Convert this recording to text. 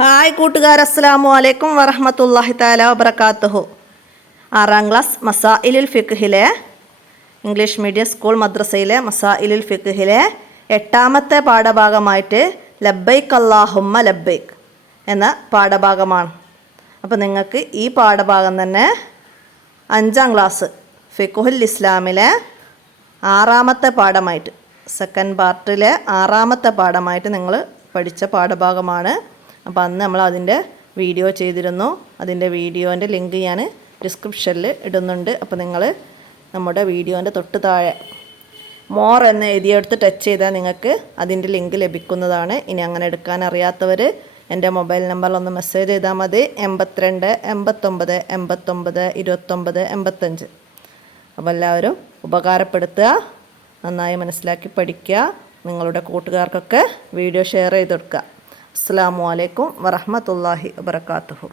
Hi കൂട്ടുകാർ, അസ്സലാമു അലൈക്കും വറഹ്മത്തുള്ളാഹി തആല വബറകാതുഹു. 6ാം ക്ലാസ് മസായിലുൽ ഫിഖ്ഹിലെ ഇംഗ്ലീഷ് മീഡിയം സ്കൂൾ മദ്രസയിലെ മസായിലുൽ ഫിഖ്ഹിലെ 8ാമത്തെ പാഠഭാഗമായിട്ട് ലബ്ബൈക് അല്ലാഹുമ്മ ലബ്ബൈക് എന്ന പാഠഭാഗമാണ്. അപ്പോൾ നിങ്ങൾക്ക് ഈ പാഠഭാഗം തന്നെ 5ാം ക്ലാസ് ഫിഖ്ഹുൽ ഇസ്ലാമിലെ 6ാമത്തെ പാഠമായിട്ട്, സെക്കൻഡ് പാർട്ടിലെ 6ാമത്തെ പാഠമായിട്ട് നിങ്ങൾ പഠിച്ച പാഠഭാഗമാണ്. അപ്പോൾ അന്ന് നമ്മൾ അതിൻ്റെ വീഡിയോ ചെയ്തിരുന്നു. അതിൻ്റെ വീഡിയോൻ്റെ ലിങ്ക് ഞാൻ ഡിസ്ക്രിപ്ഷനിൽ ഇടുന്നുണ്ട്. അപ്പോൾ നിങ്ങൾ നമ്മുടെ വീഡിയോൻ്റെ തൊട്ട് താഴെ മോർ എന്ന് എഴുതിയെടുത്ത് ടച്ച് ചെയ്താൽ നിങ്ങൾക്ക് അതിൻ്റെ ലിങ്ക് ലഭിക്കുന്നതാണ്. ഇനി അങ്ങനെ എടുക്കാൻ അറിയാത്തവർ എൻ്റെ മൊബൈൽ നമ്പറിലൊന്ന് മെസ്സേജ് ചെയ്താൽ മതി. 82 89 89 29 85. അപ്പോൾ എല്ലാവരും ഉപകാരപ്പെടുത്തുക, നന്നായി മനസ്സിലാക്കി പഠിക്കുക. നിങ്ങളുടെ കൂട്ടുകാർക്കൊക്കെ വീഡിയോ ഷെയർ ചെയ്ത് കൊടുക്കുക. അസ്സലാമു അലൈക്കും വറഹ്മത്തുള്ളാഹി വബറകാതുഹു.